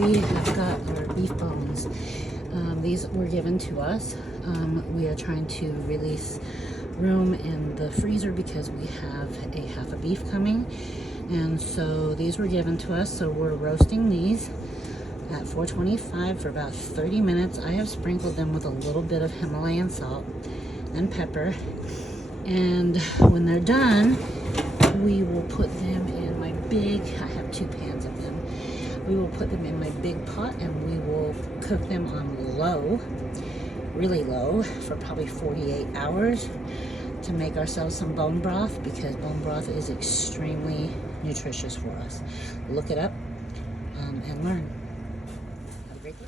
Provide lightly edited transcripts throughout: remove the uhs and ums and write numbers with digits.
we have got our beef bones. These were given to us. We are trying to release room in the freezer because we have a half a beef coming, and so these were given to us. So we're roasting these at 425 for about 30 minutes. I have sprinkled them with a little bit of Himalayan salt and pepper, and when they're done, we will put them in my big, I have 2 pans of them. We will put them in my big pot and we will cook them on low, really low, for probably 48 hours to make ourselves some bone broth, because bone broth is extremely nutritious for us. Look it up and learn. Have a great day.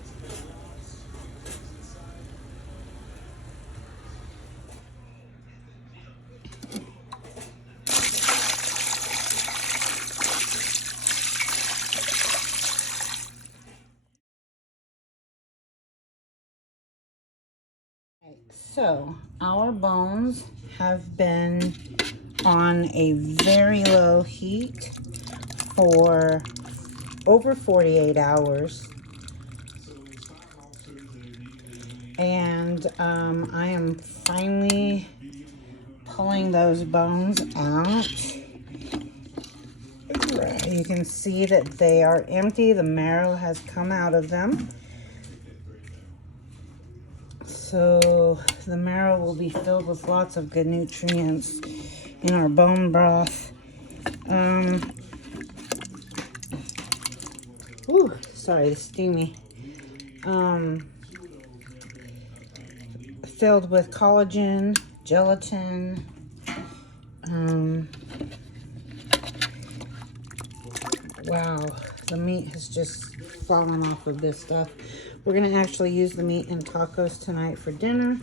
So our bones have been on a very low heat for over 48 hours, and I am finally pulling those bones out. You can see that they are empty. The marrow has come out of them. So the marrow will be filled with lots of good nutrients in our bone broth. Sorry, it's steamy. Filled with collagen, gelatin. Wow, the meat has just fallen off of this stuff. We're gonna actually use the meat in tacos tonight for dinner.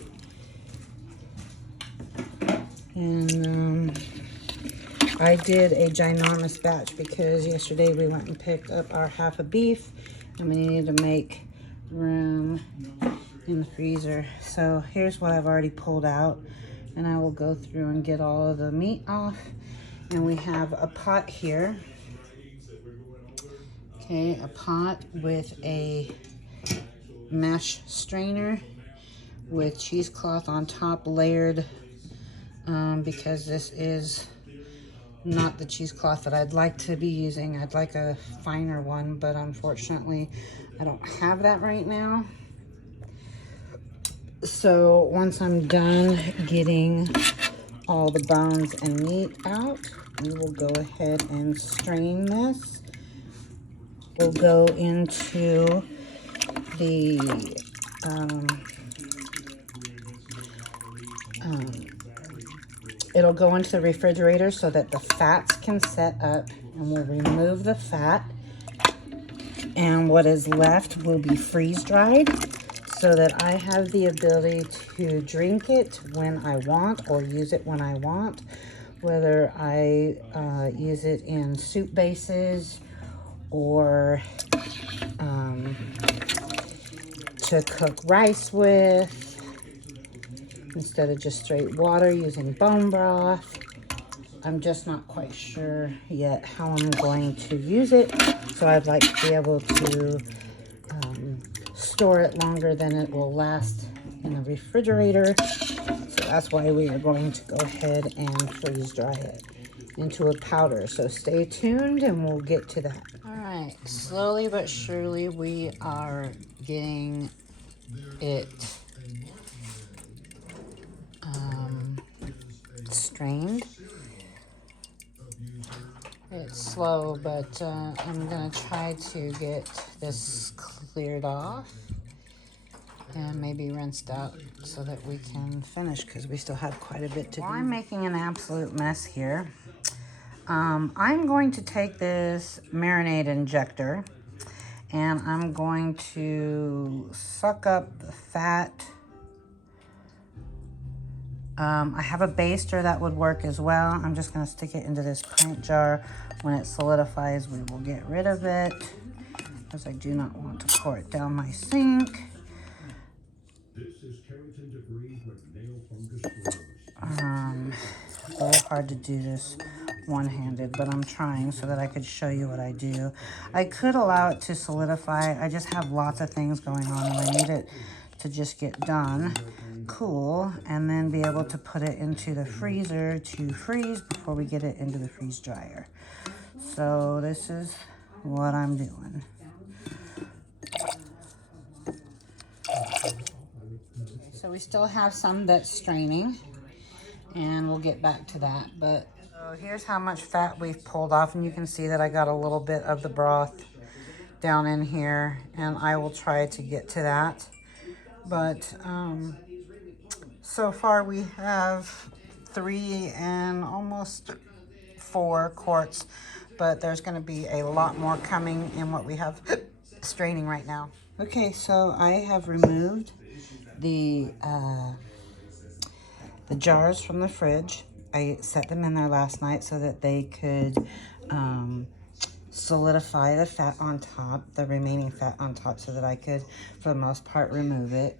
And I did a ginormous batch because yesterday we went and picked up our half a beef and we needed to make room in the freezer. So here's what I've already pulled out, and I will go through and get all of the meat off. And we have a pot here. Okay, a pot with a mesh strainer with cheesecloth on top, layered, because this is not the cheesecloth that I'd like to be using. I'd like a finer one, but unfortunately I don't have that right now. So once I'm done getting all the bones and meat out, we will go ahead and strain this. We'll go into the it'll go into the refrigerator so that the fats can set up, and we'll remove the fat, and what is left will be freeze dried so that I have the ability to drink it when I want or use it when I want, whether I use it in soup bases or to cook rice with, instead of just straight water, using bone broth. I'm just not quite sure yet how I'm going to use it, so I'd like to be able to store it longer than it will last in the refrigerator. So that's why we are going to go ahead and freeze dry it into a powder. So stay tuned and we'll get to that. All right, slowly but surely we are getting it strained. It's slow, but I'm gonna try to get this cleared off and maybe rinsed out so that we can finish, because we still have quite a bit to do. I'm making an absolute mess here. I'm going to take this marinade injector and I'm going to suck up the fat. I have a baster that would work as well. I'm just going to stick it into this pint jar. When it solidifies, we will get rid of it, because I do not want to pour it down my sink. This is keratin debris when nail fungus grows. A little hard to do this one-handed, but I'm trying so that I could show you what I do. I could allow it to solidify. I just have lots of things going on and I need it to just get done, cool, and then be able to put it into the freezer to freeze before we get it into the freeze dryer. So this is what I'm doing. So we still have some that's straining, and we'll get back to that. But so here's how much fat we've pulled off, and you can see that I got a little bit of the broth down in here, and I will try to get to that. But so far we have 3 and almost 4 quarts, but there's going to be a lot more coming in what we have straining right now. Okay, so I have removed the jars from the fridge. I set them in there last night so that they could solidify the fat on top, the remaining fat on top, so that I could, for the most part, remove it,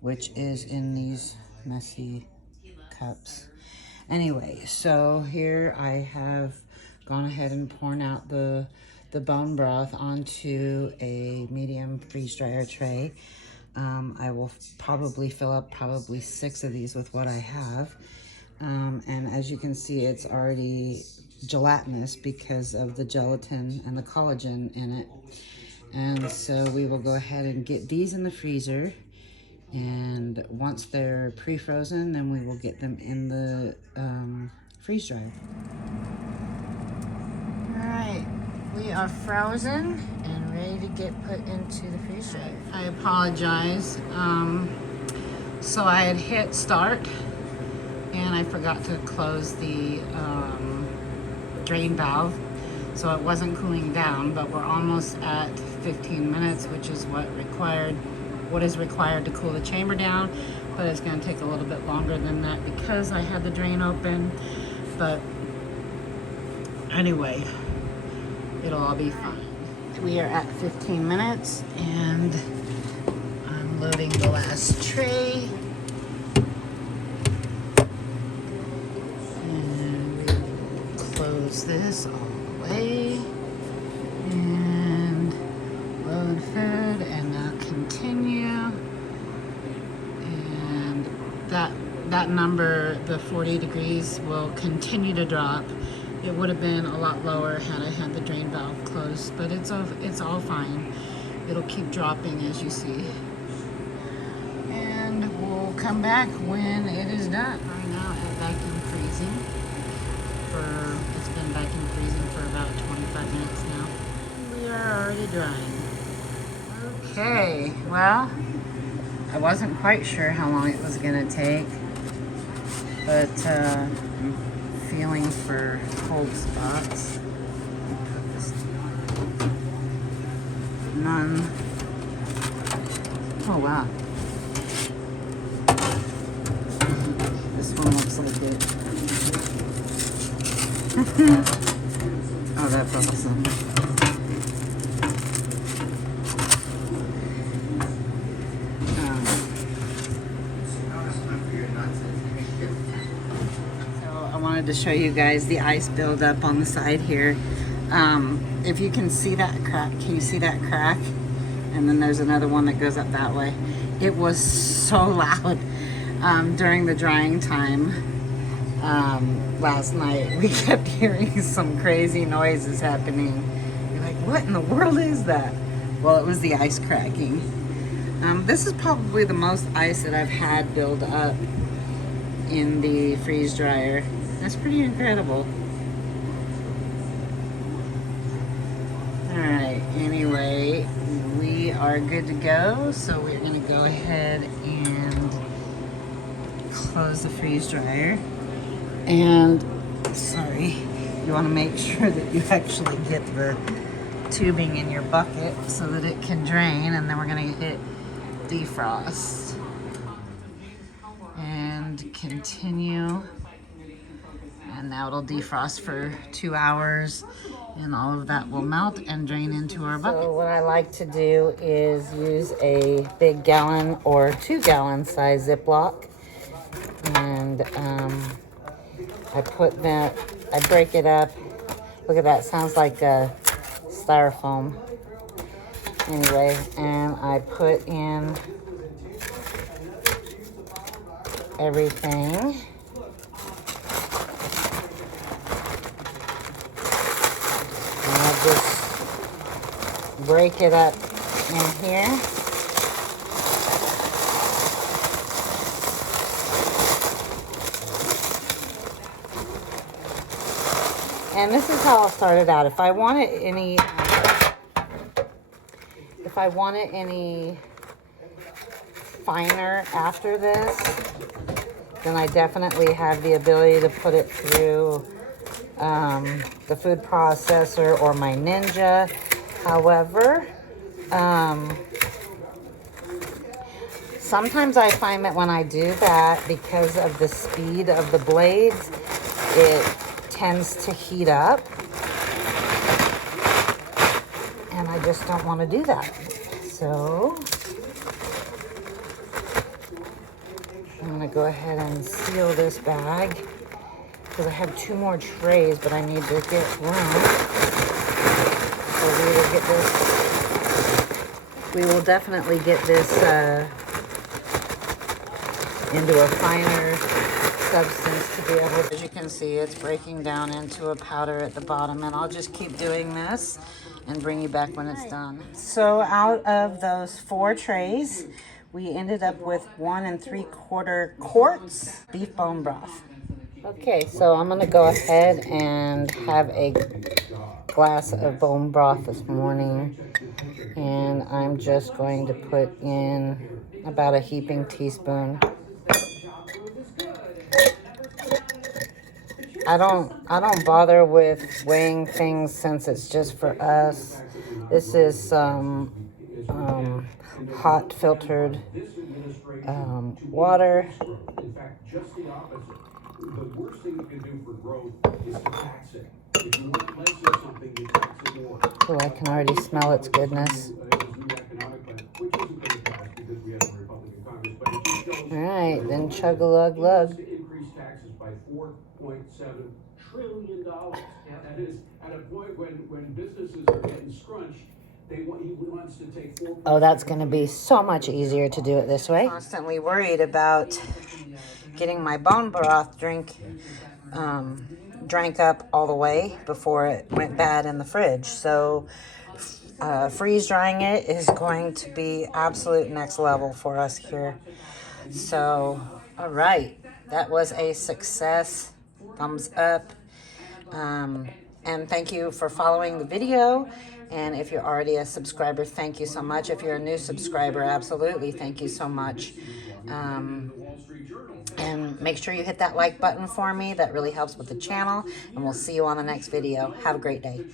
which is in these messy cups. Anyway, so here I have gone ahead and poured out the bone broth onto a medium freeze dryer tray. I will probably fill up 6 of these with what I have. And as you can see, it's already gelatinous because of the gelatin and the collagen in it. And so we will go ahead and get these in the freezer. And once they're pre-frozen, then we will get them in the freeze dryer. All right, we are frozen and ready to get put into the freeze dryer. I apologize. So I had hit start and I forgot to close the drain valve, so it wasn't cooling down, but we're almost at 15 minutes, which is what is required to cool the chamber down, but it's going to take a little bit longer than that because I had the drain open. But anyway, it'll all be fine. We are at 15 minutes and I'm loading the last tray. And we will close this all the way and load food, and now continue. And that number, the 40 degrees, will continue to drop. It would have been a lot lower had I had the drain valve closed, but it's all fine. It'll keep dropping as you see. And we'll come back when it is done. Right now at vacuum freezing. It's been vacuum freezing for about 25 minutes now. We are already drying. Okay, well, I wasn't quite sure how long it was gonna take, but I'm feeling for cold spots. None. Oh wow. This one looks like it. Oh, that's awesome. So I wanted to show you guys the ice buildup on the side here. If you can see that crack, can you see that crack? And then there's another one that goes up that way. It was so loud during the drying time last night. We kept hearing some crazy noises happening. You're like, what in the world is that? Well, it was the ice cracking. This is probably the most ice that I've had build up in the freeze dryer. That's pretty incredible. Alright, anyway, we are good to go, so we're going to go ahead and close the freeze dryer. And, sorry, you want to make sure that you actually get the tubing in your bucket so that it can drain, and then we're going to hit defrost. And continue. And now it'll defrost for 2 hours. And all of that will melt and drain into our bucket. So what I like to do is use a big gallon or 2 gallon size Ziploc. And I put that I break it up. Look at that, sounds like a styrofoam. Anyway, and I put in everything. And I'll just break it up in here. And this is how I'll start it out. If I wanted any finer after this, then I definitely have the ability to put it through the food processor or my Ninja. However, sometimes I find that when I do that, because of the speed of the blades, it tends to heat up. And I just don't want to do that. So I'm going to go ahead and seal this bag because I have 2 more trays, but I need to get room. So we will definitely get this into a finer substance to be able to, as you can see, it's breaking down into a powder at the bottom, and I'll just keep doing this and bring you back when it's done. So out of those 4 trays, we ended up with 1 3/4 quarts beef bone broth. Okay, so I'm gonna go ahead and have a glass of bone broth this morning, and I'm just going to put in about a heaping teaspoon. I don't bother with weighing things since it's just for us. This is some hot filtered water. In fact, just the opposite. The worst thing you can do for growth is to tax it. If you want less of something, you tax it more. Oh, I can already smell its goodness. All right, then chug-a-lug-lug. $4.7 trillion. Yeah, that is at a point when businesses are getting scrunched. He wants to take 4. Oh, that's going to be so much easier to do it this way. Constantly worried about getting my bone broth drank up all the way before it went bad in the fridge. So freeze drying it is going to be absolute next level for us here. So, all right, that was a success. Thumbs up. And thank you for following the video. And if you're already a subscriber, thank you so much. If you're a new subscriber, absolutely, thank you so much. And make sure you hit that like button for me. That really helps with the channel. And we'll see you on the next video. Have a great day.